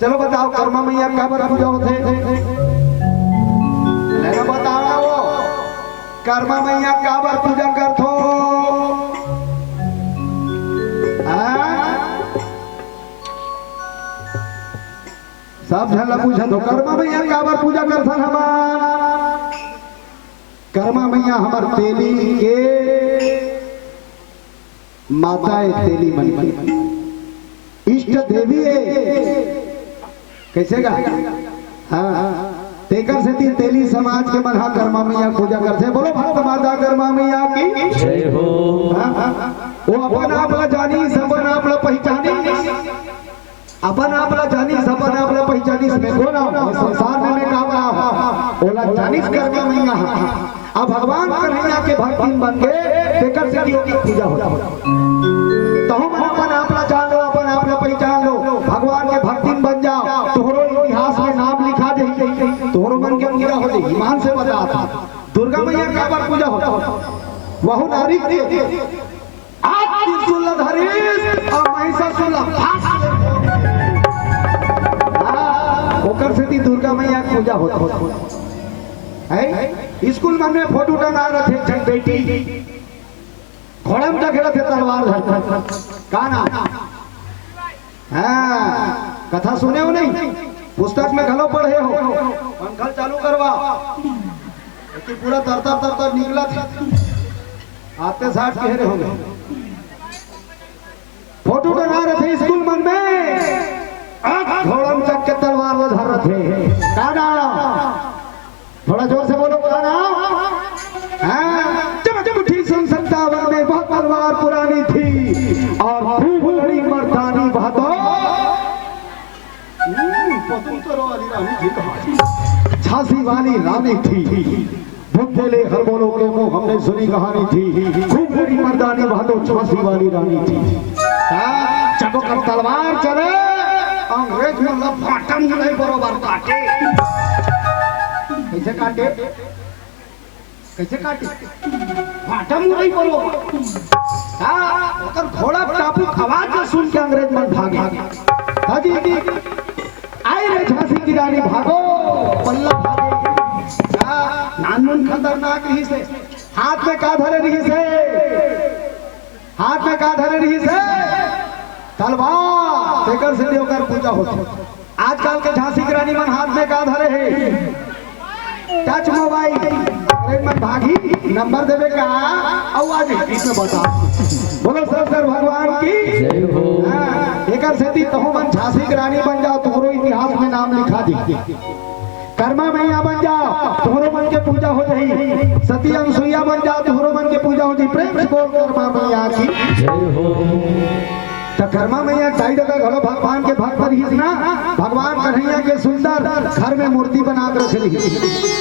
चलो बताओ कर्मा मैया का बार पूजा होते लेना बताओ ना वो कर्मा मैया का बार पूजा करथो सब झला पूछा तो कर्मा मैया का बार पूजा करथन हमार कर्मा मैया हमार तेली के माता तेली मन इष्ट देवी है कैसे गा हाँ तेकर से तेली समाज के मन कर्मा मैया पूजा करते बोलो भक्त माता कर्मा मैया की जय हो वो अपन आप ला जानी सबन आप ला पहचानी अपन आप ला जानी सबन आप ला पहचानी में कौन आओ संसार में मैं काम आओ ओला जानी कर्मा मैया अब भगवान कन्हैया के भक्ति बन गए तेकर से की पूजा होता तो हम अपन आप ला जान लो अपन आप ला पहचान लो भगवान के भक्ति बन जाओ तोहरो इतिहास में नाम लिखा दे तोहरो मन के पूजा हो जाए ईमान से बता दुर्गा मैया का बार पूजा होता वहु नारी के आज त्रिशूलधारी और महिषासुर ओकर से दुर्गा मैया की पूजा होता है स्कूल में फोटो टंगा रहे थे बेटी घोड़ा में खेला थे तलवार का नाम हाँ कथा सुने हो नहीं पुस्तक में घलो पढ़े हो पंखल चालू करवा कि पूरा तरतर तरतर निकला था आते साठ कह रहे होंगे फोटो टंगा रहे थे स्कूल मन में घोड़ा में चक के तलवार वो धर रहे थे का नाम थोड़ा जोर से बोलो का नाम सन 57 में बहुत तलवार पुरानी थी और खूब लड़ी मर्दानी बहादुर झांसी वाली रानी थी बुद्धेले हर बोलो के मुंह हमने सुनी कहानी थी खूब लड़ी मर्दानी बहादुर झांसी वाली रानी थी जब कर तलवार चले अंग्रेज में फाटम नहीं बरोबर काटे कैसे काटे कैसे काटे फाटम नहीं बोलो हाँ घोड़ा टापू आवाज सुन के अंग्रेज मन भागे हाजी आए रे झांसी की रानी भागो पल्ला भागे नानून खतरनाक रही से हाथ में का धरे रही से हाथ में का धरे रही से तलवार तेकर से लेकर पूजा होती आजकल के झांसी की रानी मन हाथ में का धरे है टच मोबाइल में भागी नंबर देवे का आवाज इसमें बता बोलो सर भगवान की जय हो एकर सेती तहो मन झांसी की रानी बन जाओ तोहरो इतिहास में नाम लिखा दी कर्मा मैया बन जाओ तोहरो मन के पूजा हो जाई सती अनुसुईया बन जाओ तोहरो मन के पूजा हो जाई प्रेम से बोल कर्मा मैया की जय हो तो कर्मा मैया दाई दादा घलो भगवान के भक्त रही ना भगवान कन्हैया के सुंदर घर में मूर्ति बना कर रखी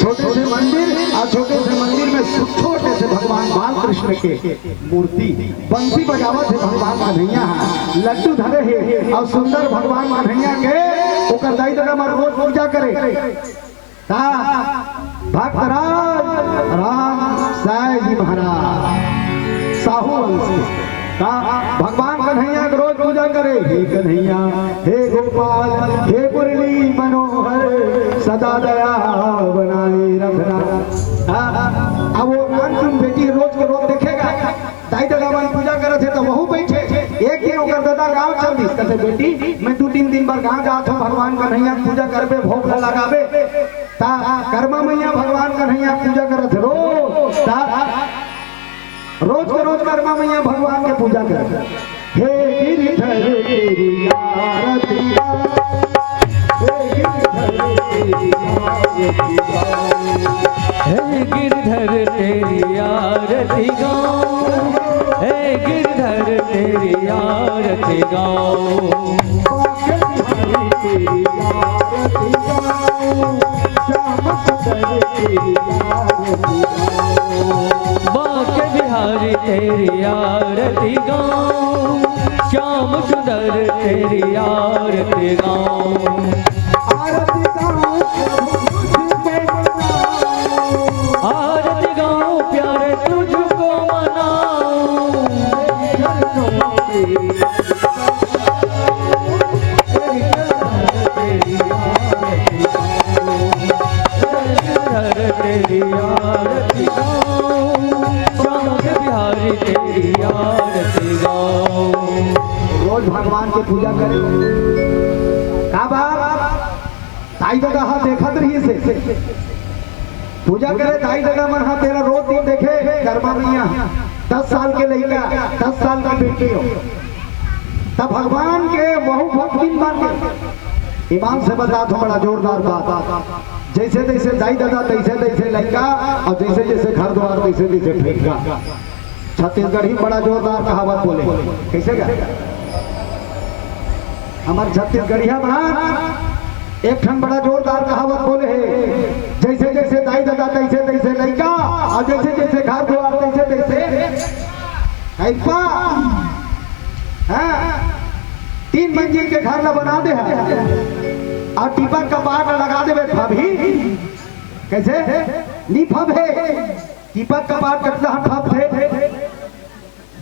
छोटे से मंदिर और छोटे से मंदिर में छोटे से भगवान बाल कृष्ण के मूर्ति बंसी बजावत है भगवान कन्हैया लड्डू धरे है और सुंदर भगवान कन्हैया के ओकर दाई दादा मर रोज पूजा करे भक्त राम साई जी महाराज साहू वंश भगवान कन्हैया को रोज पूजा करे हे कन्हैया हे गोपाल हे मुरली मनोहर सदा दया बनाए रखना अब वो नानचुन बेटी रोज के रोज देखेगा दाई दादा मन पूजा करे थे तो वहू बैठे एक दिन ओकर दादा गांव चल दी कहते बेटी मैं 2-3 दिन बार गांव जात हूं भगवान कन्हैया पूजा करबे भोग लगाबे ता कर्मा मैया भगवान कन्हैया पूजा करत रोज के रोज कर्मा मैया भगवान के पूजा कर हे गिरधर तेरी आरती हे गिरधर तेरी आरती गाओ हे गिरधर तेरी आरती गाओ बाके बिहारी तेरी आरती गाओ श्याम सुंदर तेरी आरती गाओ आरती गाओ प्यारे तुझको मनाओ तेरी आरती गाऊं। रोज भगवान की पूजा करे का बाप ताई दादा हाथ देखत रही से पूजा करे ताई दादा मन हाथ तेरा रोज दिन देखे गरमा मैया 10 साल के लड़का 10 साल की बेटी हो तब भगवान के बहु भक्ति मान के ईमान से बता तो बड़ा जोरदार बात जैसे जैसे दाई दादा तैसे तैसे लड़का और जैसे जैसे घर द्वार तैसे तैसे फेंका छत्तीसगढ़ी बड़ा जोरदार कहावत बोले कैसे गा हमारे छत्तीसगढ़िया महान एक ठन बड़ा जोरदार कहावत बोले है जैसे जैसे दाई दादा तैसे तैसे लड़का और जैसे जैसे घर द्वार तैसे तैसे कैपा हाँ 3 मंजिल के घर न बना दे और टिपक का पाट लगा दे भाभी कैसे नी फब है टिपक का पाट कटला फब थे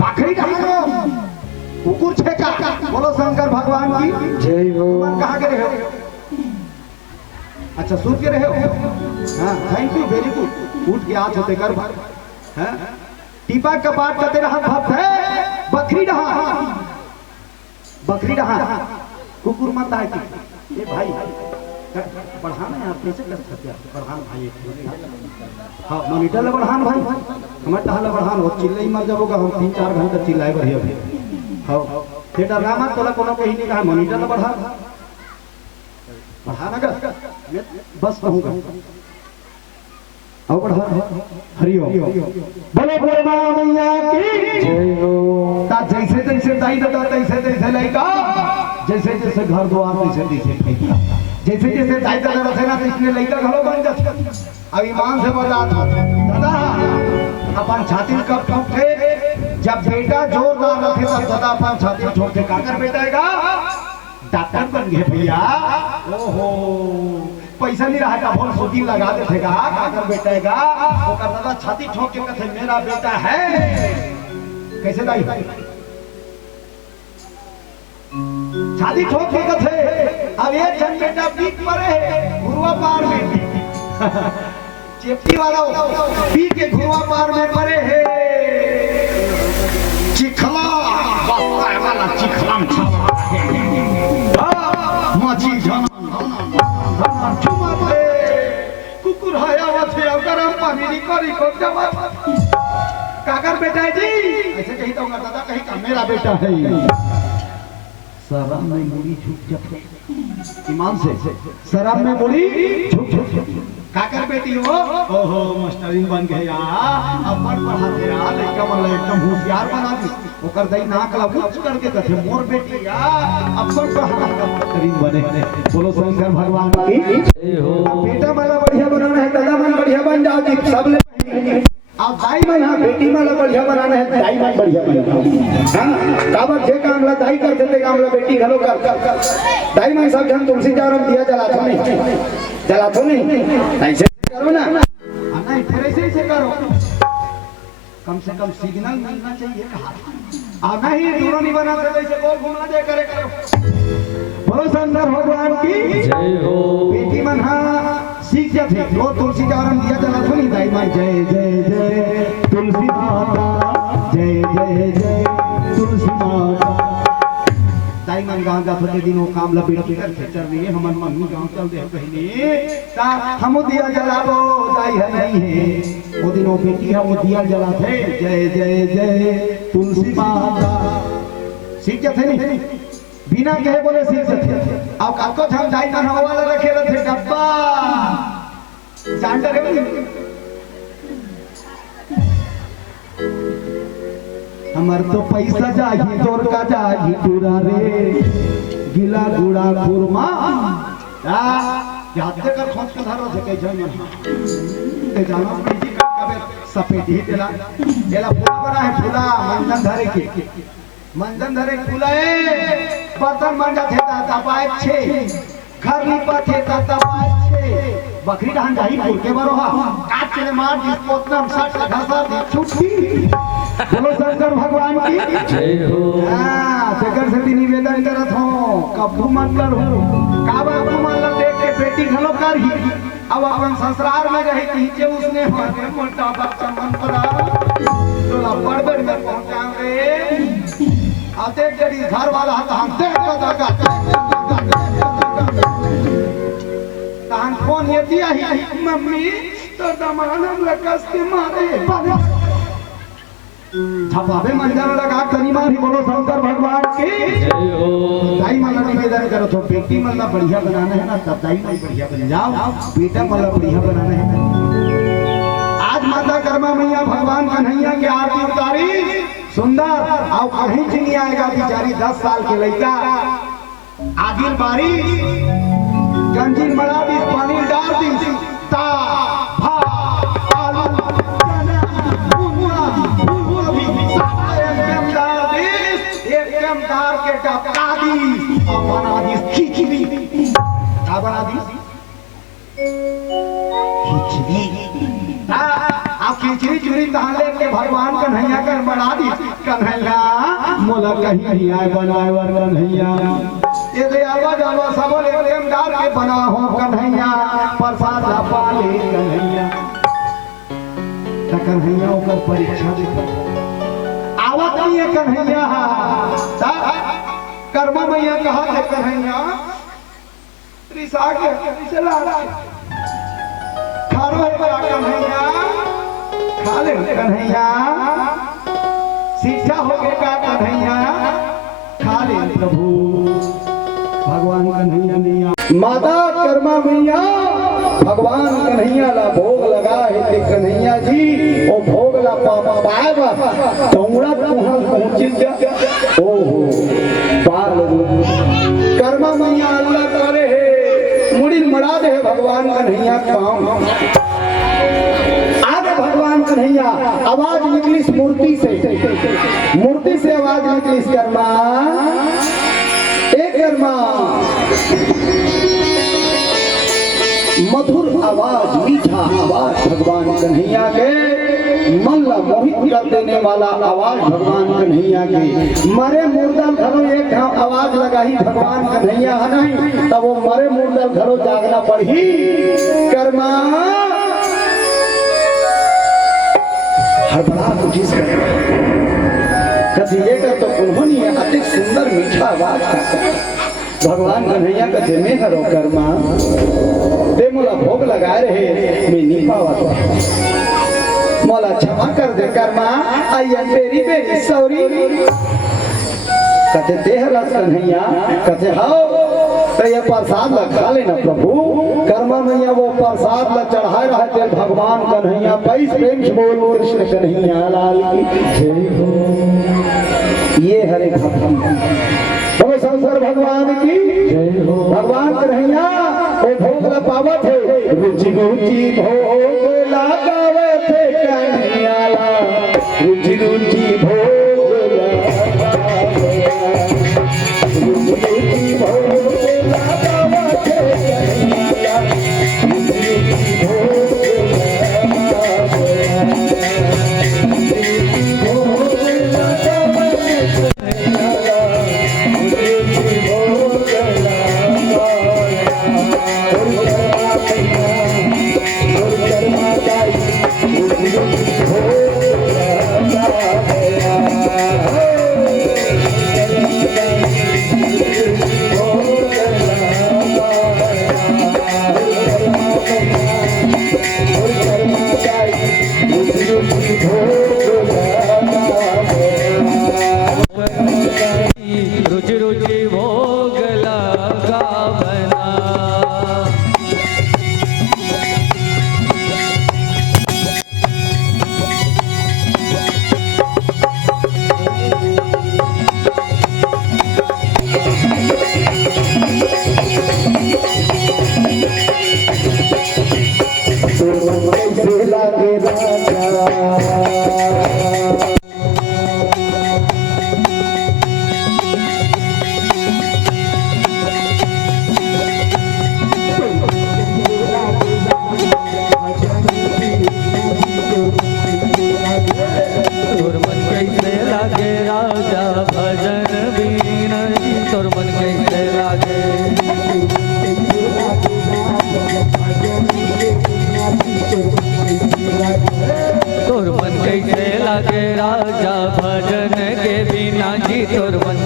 बाखरी कहा कुकुर छेका बोलो शंकर भगवान की जय हो। कहाँ के रहे हो अच्छा सूत के रहे हो हाँ थैंक यू वेरी गुड उठ के आज होते कर हाँ टिपक का पाट कते रहा फब थे बकरी रहा कुकुर मत आए ये भाई बढ़ाना है आप कैसे कर सकते हैं बढ़ान भाई हाँ मॉनिटर ले बढ़ान भाई हमारे टहल बढ़ान हो चिल्ले ही मर जाओगा हम 3-4 घंटे चिल्लाए बढ़िया हाँ थिएटर रामा तोला कोनो कोई नहीं कहा मॉनिटर ले बढ़ाना का बस कहूँगा आओ बढ़ा हरिओम बोलो बोलो मैया की जय हो। जैसे जैसे दाई दादा तैसे तैसे लड़का जैसे जैसे घर द्वार तैसे तैसे जैसे जैसे दाई दादा रखे ना इसने लड़का घरों बन जाते अब ईमान से बता दादा अपन छाती कब ठोकते जब बेटा जोरदार रखे तब दादा अपन छाती ठोकते काकर बेटाएगा डॉक्टर बन गए भैया ओहो पैसा नहीं रहा था बहुत सूदी लगा देगा काकर बेटाएगा वो कर दादा छाती ठोक के कहते मेरा बेटा है कैसे दाई छाती ठोक के कथे अब ये जन बेटा पीक परे गुरुआ पार में चेपटी वाला पीक के गुरुआ पार में परे है चिखला बस्ता वाला चिखलम माची कुकुर हाया वथे गरम पानी निकरी को जमा काकर बेटा है जी ऐसे कही तो दादा कही का मेरा बेटा है शराब में मुड़ी झुक जाते ईमान से शराब में मुड़ी झुक काकर बेटी हो ओहो मास्टरिन बन गया अब पढ़ा तेरा लड़का मतलब एकदम होशियार बना दी ओकर दई नाक ला कुछ करके कथे मोर बेटी या अब पढ़ा मास्टरिन बने बोलो शंकर भगवान की जय हो। बेटा वाला बढ़िया बनाना है दादा मन बढ़िया बन जाओ जी सब ले अब दाई मन हाँ बेटी वाला बढ़िया बनाना है दाई मन बढ़िया बन हाँ काबर जे काम ला दाई कर देते काम ला बेटी घलो कर दाई मन सब जन तुलसी चारों दिया जला तो नहीं ऐसे करो ना नहीं फिर ऐसे से करो कम से कम सिग्नल मिलना चाहिए कहा अब नहीं दूरों नहीं बना सकते ऐसे गोल घुमा दे करे करो बोलो शंकर भगवान की जय हो। बेटी मन हाँ सीख जाते वो तुलसी चारों दिया जला तो नहीं दाई माई जय जय जय तुलसी माता जय जय जय तुलसी माता दाई मन गांव जा फटे दिन वो काम ला बेटी कर चल रही है हमन मम्मी गांव चल दे कहनी ता हम दिया जलाबो दाई है नहीं है वो दिन वो बेटी है वो दिया जलाते जय जय जय तुलसी माता सीख जाते नहीं बिना कहे बोले सीख जाते अब आपको हम दाई मन वाला रखे रहते डब्बा जानते रहे हमार तो पैसा जाही तोर का जाही पूरा रे गिला गुड़ा खुरमा याद से कर खोज के धरो से कई जन ते जानो पीजी का कबे सफेद ही तेला तेला फूल बना है फूला मंजन धरे फूला है बर्तन मांजा थे ता पाइप छे घर लीपा थे ता पाइप छे बकरी डान जाही फूल के बरोहा काट के मार जिस पोतना 60 घसा छुट्टी बोलो शंकर भगवान की जय हो। हां शंकर से निवेदन करत हो कबू मत करो का बाबू मान देख के बेटी घलो कर ही अब अपन ससुराल में रहे नीचे उसने हमारे मोटा बच्चा मन पड़ा तो बड़ बड़ अते जड़ी घर वाला हम देख का तान फोन ये दिया ही मम्मी तो दमानम लकस के मारे छपावे मंजर लगा कनी मारी बोलो शंकर भगवान की जय हो दाई माला निवेदन करो तो बेटी माला बढ़िया बनाना है ना तब दाई माई बढ़िया बन जाओ बेटा माला बढ़िया बनाना है ना। आज माता कर्मा मैया भगवान कन्हैया की आरती उतारी सुंदर और कहीं से नहीं आएगा बेचारी 10 साल के लड़का आगे बारी गंजीर मरा दी पानी डाल दी ता भा आलू चना भुनुआ फूलगोभी एकदम डाल दी एकदम डाल के टपका दी और बना दी खिचड़ी क्या बना दी खिचड़ी आप खिचड़ी चूड़ी तहाँ लेके भगवान कन्हैया कर बना दी कन्हैया मोला कहीं नहीं आए बनाए वर कन्हैया ये दे आवा जावा सब एकदम डाल के बना हो कन्हैया प्रसाद पा ले कन्हैया त कन्हैया ऊपर परीक्षा दे आवत नहीं है कन्हैया कर्मा मैया कहा थे कन्हैया त्रिसा के चला खारो है बड़ा कन्हैया खा ले कन्हैया सीधा हो गए का कन्हैया खा ले प्रभु भगवान कन्हैया नहीं माता कर्मा मैया भगवान कन्हैया ला भोग लगा है कन्हैया जी ओ भोग ला पापा बाबा चौड़ा तुहां पहुंच जा ओहो बाल कर्मा मैया अल्लाह करे है मुड़ी मड़ा दे भगवान कन्हैया पाँव आगे भगवान कन्हैया आवाज निकली मूर्ति से आवाज निकली कर्मा एक कर्मा मधुर आवाज मीठा आवाज भगवान कन्हैया के मन ला मोहित कर देने वाला आवाज भगवान कन्हैया के मरे मुर्दल घरों एक आवाज लगाई भगवान कन्हैया है नहीं तब वो मरे मुर्दल घरों जागना पड़ी कर्मा हड़बड़ा जिस कथिए का तो उन्होंने अति सुंदर मीठा आवाज का भगवान कन्हैया का देने हरो कर्मा दे मोला भोग लगाए रहे मैं नहीं पावा मोला क्षमा कर दे कर्मा आइया तेरी बेरी सौरी कथे देह रस कन्हैया कथे हाओ तो ये प्रसाद ला खा लेना प्रभु कर्मा मैया वो प्रसाद ला चढ़ाए रहे थे भगवान कन्हैया पैस प्रेम से बोल कृष्ण कन्हैया लाल की जय हो ये हरे भगवान शंकर भगवान की जय हो भगवान कन्हैया वो भोग ला पावत है रुचि रुचि भोग लगावे थे कन्हैया ला रुचि रुचि भोग लगावे रुचि रुचि भोग लगावे थे कन्हैया ला रुचि रुचि भोग रुचि रुचि भोग लगा बना लागे राजा कैसे लागे राजा भजन के बिना जी तोर मन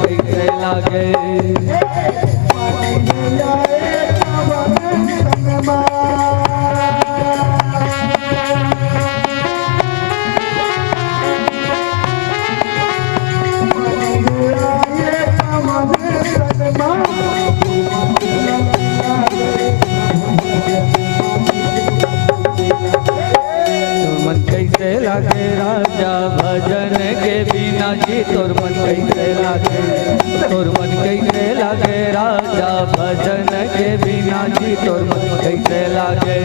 मन कैसे लागे राजा भजन के बिना जी तोर मन कैसे लागे तोर मन कैसे लागे राजा भजन के बिना जी तोर मन कैसे लागे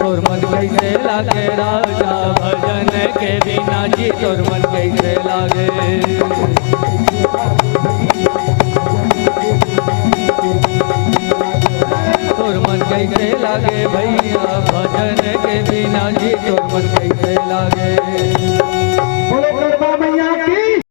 तोर मन कैसे लागे राजा भजन के बिना जी तोर मन कैसे लागे तोर मन कैसे लागे भैया भजन के बिना जी तोर मन कैसे लागे